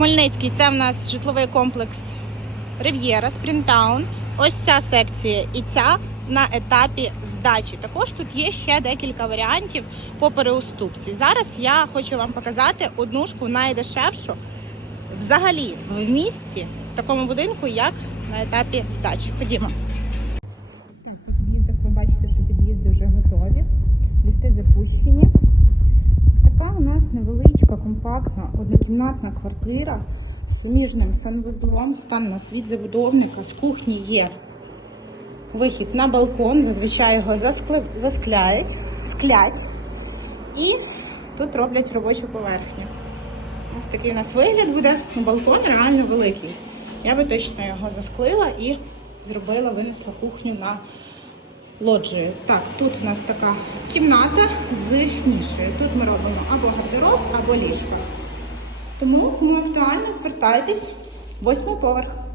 Хмельницький це в нас житловий комплекс Рив'єра, Спрінтаун. Ось ця секція і ця на етапі здачі. Також тут є ще декілька варіантів по переуступці. Зараз я хочу вам показати однушку найдешевшу взагалі в місті в такому будинку, як на етапі здачі. Ходімо. Так, по під'їздах ви бачите, що під'їзди вже готові, ліфти запущені. Невеличка, компактна, однокімнатна квартира з суміжним санвузлом. Стан на світ забудовника. З кухні є вихід на балкон. Зазвичай його заскли... заскляють, склять. І тут роблять робочу поверхню. Ось такий у нас вигляд буде. Ну, Балкон реально великий. Я би точно його засклила і зробила, винесла кухню на лоджію. Так, тут в нас така кімната з нішею. Тут ми робимо або гардероб, або ліжко. Тому, актуально, звертайтесь. Восьмий поверх.